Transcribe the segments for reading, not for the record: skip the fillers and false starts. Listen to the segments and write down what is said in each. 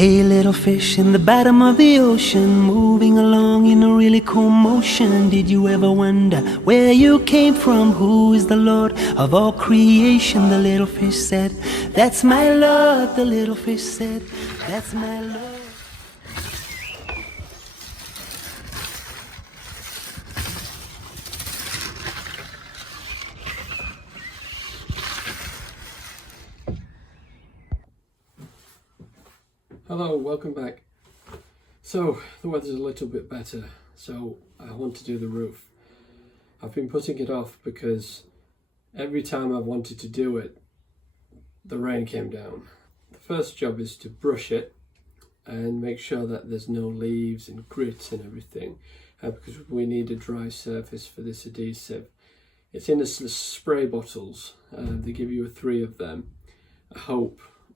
Hey little fish in the bottom of the ocean, moving along in a really cool motion. Did you ever wonder where you came from? Who is the Lord of all creation? The little fish said, that's my Lord. The little fish said, that's my Lord. Hello, welcome back. So the weather's a little bit better, so I want to do the roof. I've been putting it off because every time I've wanted to do it, the rain came down. The first job is to brush it and make sure that there's no leaves and grit and everything, because we need a dry surface for this adhesive. It's in the spray bottles. They give you 3 of them.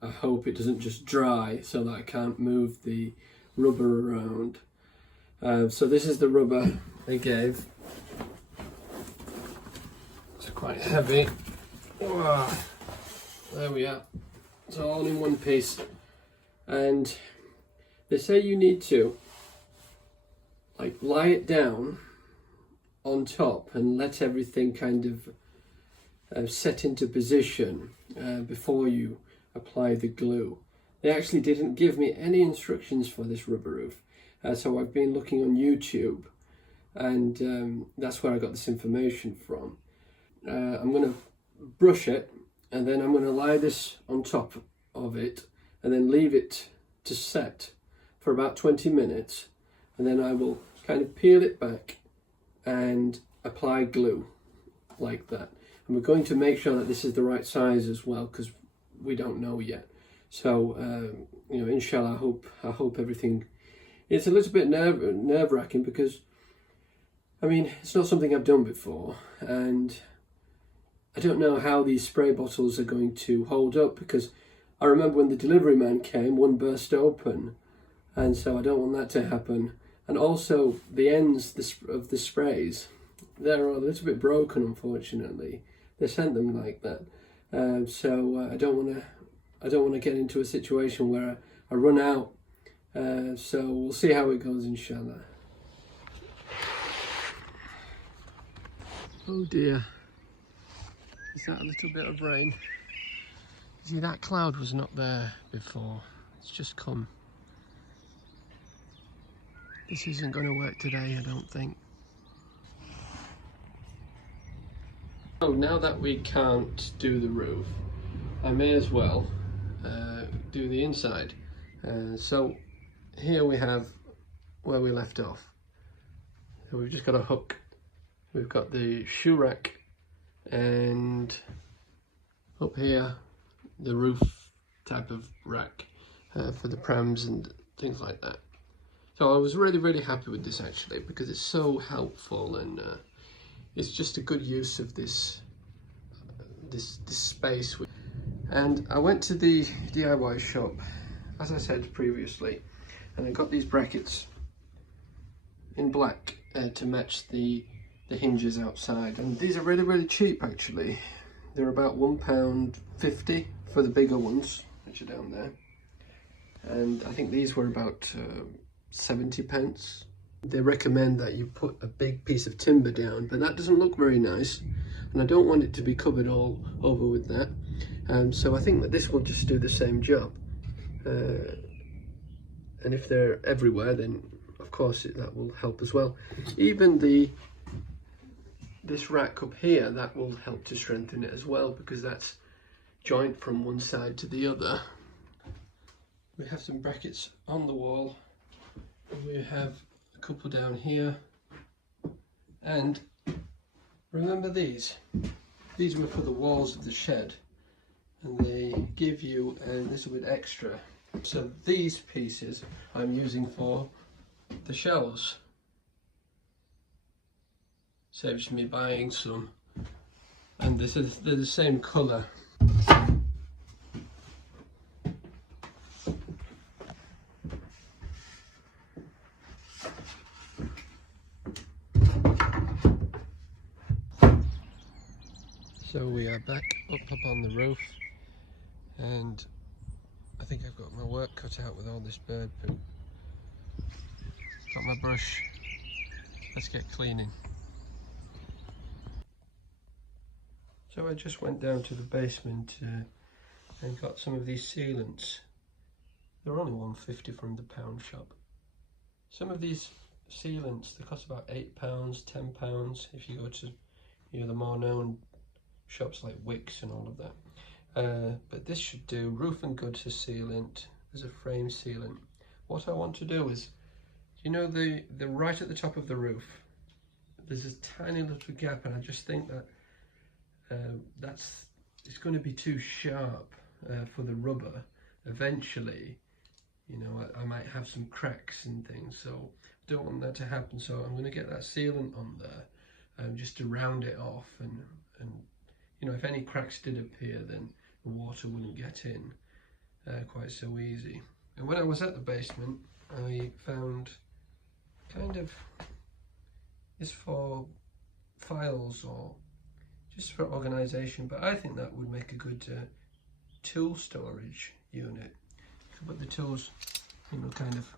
I hope it doesn't just dry so that I can't move the rubber around. So this is the rubber they gave. It's quite heavy. Wow. There we are. It's all in one piece. And they say you need to lie it down on top and let everything kind of set into position before you apply the glue. They actually didn't give me any instructions for this rubber roof, so I've been looking on YouTube, and that's where I got this information from. I'm going to brush it, and then I'm going to lie this on top of it and then leave it to set for about 20 minutes, and then I will kind of peel it back and apply glue like that. And we're going to make sure that this is the right size as well, because we don't know yet. So inshallah, I hope everything. It's a little bit nerve-wracking because it's not something I've done before, and I don't know how these spray bottles are going to hold up, because I remember when the delivery man came, one burst open, and so I don't want that to happen. And also the ends of the sprays, they're a little bit broken, unfortunately. They sent them like that. So I don't want to get into a situation where I run out. So we'll see how it goes, inshallah. Oh dear, is that a little bit of rain? See, that cloud was not there before. It's just come. This isn't going to work today, I don't think. So now that we can't do the roof, I may as well do the inside. So here we have where we left off. So we've just got a hook. We've got the shoe rack, and up here the roof type of rack for the prams and things like that. So I was really happy with this actually, because it's so helpful, and it's just a good use of this space. And I went to the DIY shop, as I said previously, and I got these brackets in black to match the hinges outside. And these are really cheap actually. They're about £1.50 for the bigger ones, which are down there. And I think these were about 70p. They recommend that you put a big piece of timber down, but that doesn't look very nice, and I don't want it to be covered all over with that. So I think that this will just do the same job. And if they're everywhere, then of course that will help as well. Even this rack up here, that will help to strengthen it as well, because that's joint from one side to the other. We have some brackets on the wall. We have a couple down here, and remember these were for the walls of the shed, and they give you a little bit extra. So these pieces I'm using for the shelves. Saves me buying some, and they're the same colour. So we are back up on the roof, and I think I've got my work cut out with all this bird poo. Got my brush. Let's get cleaning. So I just went down to the basement and got some of these sealants. They're only $1.50 from the pound shop. Some of these sealants, they cost about £8, £10 if you go to, you know, the more known shops like Wicks and all of that. But this should do. Roof and gutter sealant. There's a frame sealant. What I want to do is, you know, the right at the top of the roof, there's a tiny little gap, and I just think that it's going to be too sharp for the rubber. Eventually, you know, I might have some cracks and things, so I don't want that to happen. So I'm going to get that sealant on there just to round it off, and you know, if any cracks did appear, then the water wouldn't get in quite so easy. And when I was at the basement, I found kind of, it's for files or just for organisation, but I think that would make a good tool storage unit. You can put the tools, you know, kind of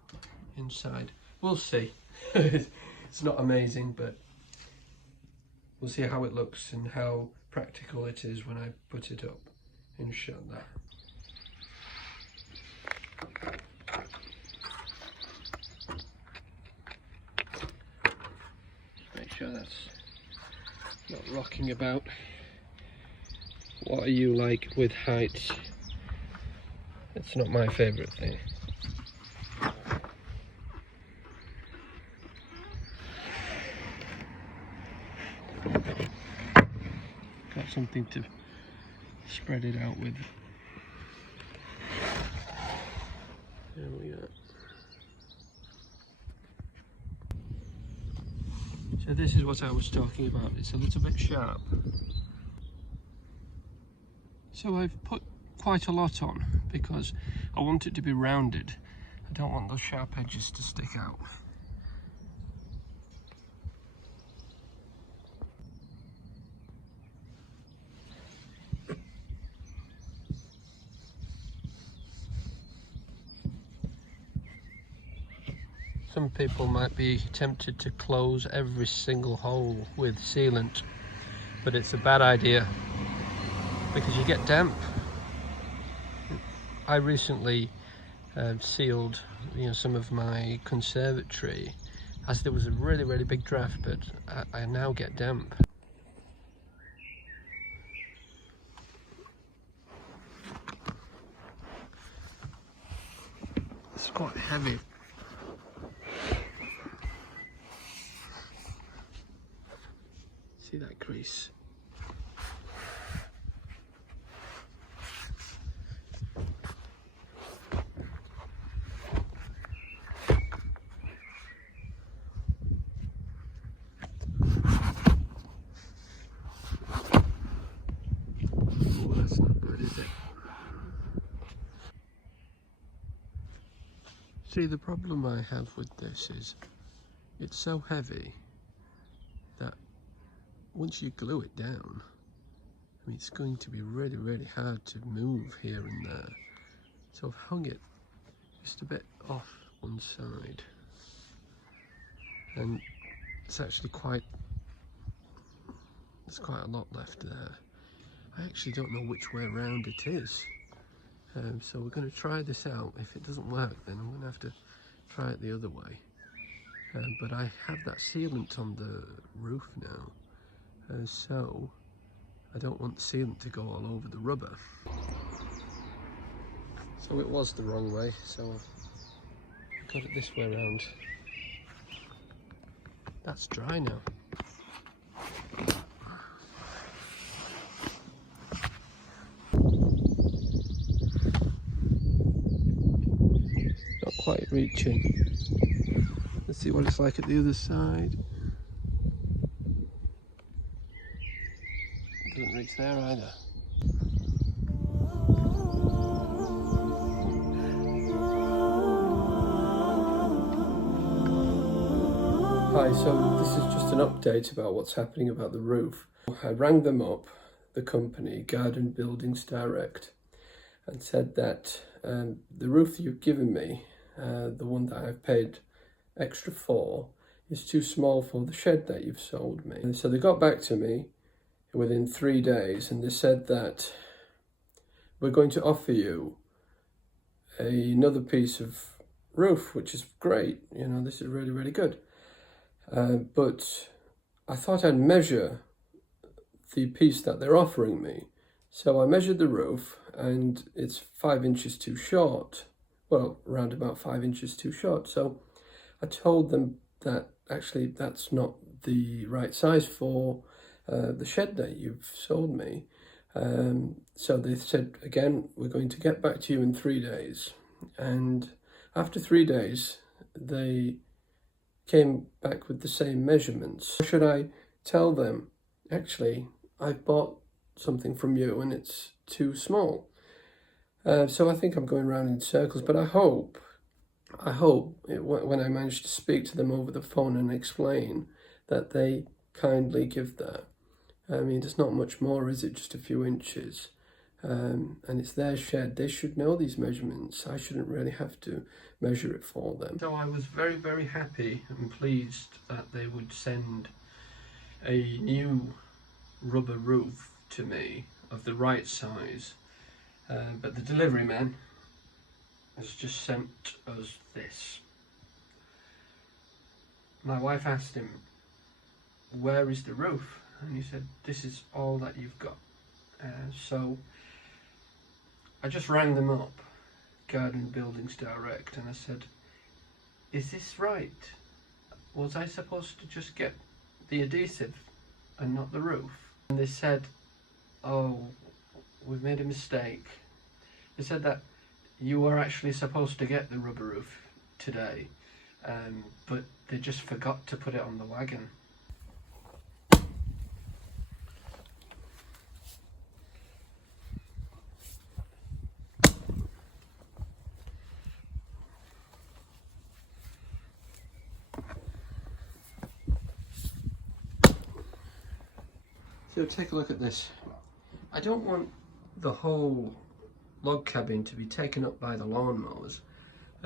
inside. We'll see. It's not amazing, but we'll see how it looks and how practical it is when I put it up. Inshallah. Make sure that's not rocking about. What are you like with heights? It's not my favourite thing. Got something to spread it out with. There we are. So this is what I was talking about. It's a little bit sharp. So I've put quite a lot on because I want it to be rounded. I don't want those sharp edges to stick out. Some people might be tempted to close every single hole with sealant, but it's a bad idea because you get damp. I recently sealed, you know, some of my conservatory as there was a really big draft, but I now get damp. It's quite heavy. See that crease? Oh, that's not good, is it? See, the problem I have with this is it's so heavy that once you glue it down, I mean, it's going to be really hard to move here and there. So I've hung it just a bit off one side, and it's actually there's quite a lot left there. I actually don't know which way around it is. So we're going to try this out. If it doesn't work, then I'm going to have to try it the other way. But I have that sealant on the roof now. So I don't want the sealant to go all over the rubber. So it was the wrong way, so I've got it this way around. That's dry now. Not quite reaching. Let's see what it's like at the other side. Doesn't reach there either. Hi, so this is just an update about what's happening about the roof. I rang them up, the company, Garden Buildings Direct, and said that the roof you've given me, the one that I've paid extra for, is too small for the shed that you've sold me. And so they got back to me within 3 days and they said that we're going to offer you another piece of roof, which is great. You know, this is really, really good. But I thought I'd measure the piece that they're offering me. So I measured the roof and it's 5 inches too short. Well, around about 5 inches too short. So I told them that actually that's not the right size for the shed that you've sold me. So they said, again, we're going to get back to you in 3 days. And after 3 days, they came back with the same measurements. Should I tell them, actually, I've bought something from you and it's too small? So I think I'm going around in circles, but I hope when I manage to speak to them over the phone and explain that they kindly give that. I mean, there's not much more, is it? Just a few inches. And it's their shed. They should know these measurements. I shouldn't really have to measure it for them. So I was very, very happy and pleased that they would send a new rubber roof to me of the right size. But the delivery man has just sent us this. My wife asked him, where is the roof? And he said, this is all that you've got. So I just rang them up, Garden Buildings Direct, and I said, is this right? Was I supposed to just get the adhesive and not the roof? And they said, oh, we've made a mistake. They said that you were actually supposed to get the rubber roof today, but they just forgot to put it on the wagon. So take a look at this. I don't want the whole log cabin to be taken up by the lawnmowers,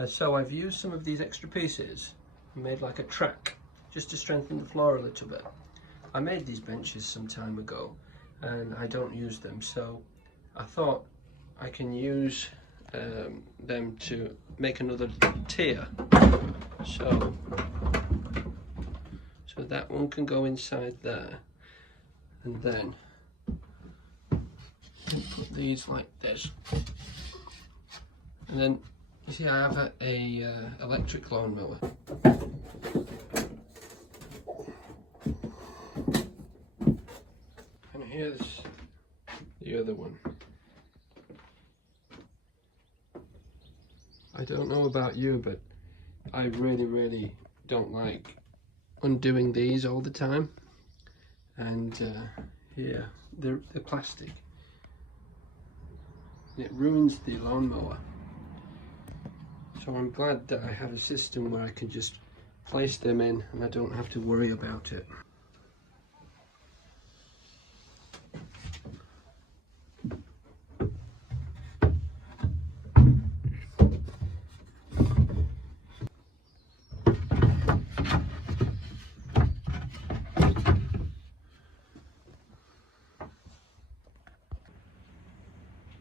so I've used some of these extra pieces and made like a track just to strengthen the floor a little bit. I made these benches some time ago and I don't use them, so I thought I can use them to make another tier. So that one can go inside there, and then put these like this, and then you see I have a electric lawnmower. And here's the other one. I don't know about you, but I really don't like undoing these all the time. And here, they're plastic. It ruins the lawnmower. So I'm glad that I have a system where I can just place them in and I don't have to worry about it.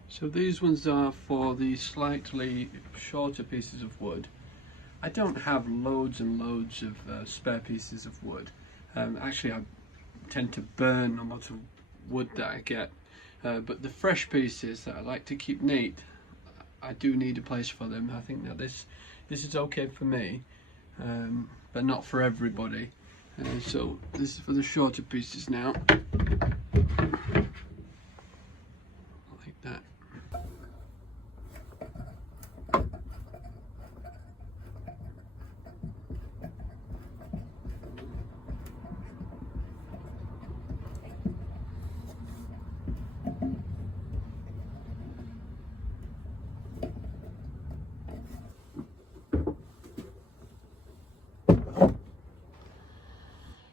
So these ones are for the slightly shorter pieces of wood. I don't have loads and loads of spare pieces of wood. Actually, I tend to burn a lot of wood that I get. But the fresh pieces that I like to keep neat, I do need a place for them. I think that this is okay for me, but not for everybody. So this is for the shorter pieces now. Like that.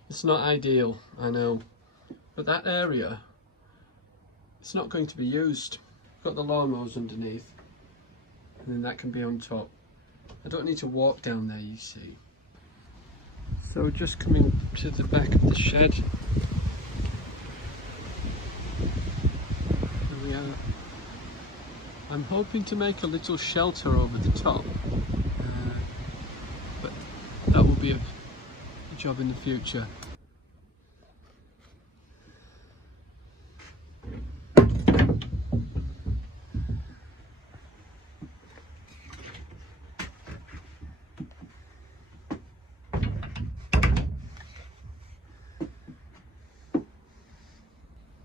It's not ideal, I know, but that area, it's not going to be used. I've got the lawnmowers underneath, and then that can be on top. I don't need to walk down there, you see. So just coming to the back of the shed. Here we are. I'm hoping to make a little shelter over the top, but that will be a job in the future.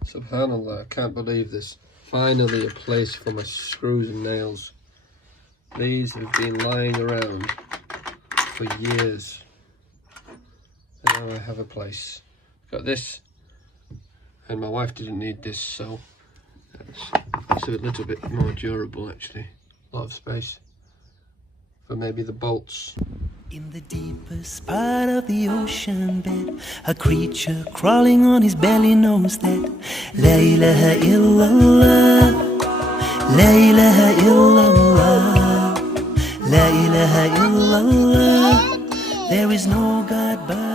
Subhanallah, I can't believe this. Finally a place for my screws and nails. These have been lying around for years. And now I have a place. Got this, and my wife didn't need this, so it's a little bit more durable actually. A lot of space for maybe the bolts. In the deepest part of the ocean bed, a creature crawling on his belly knows that La ilaha illallah, La ilaha illallah, La ilaha illallah. There is no God but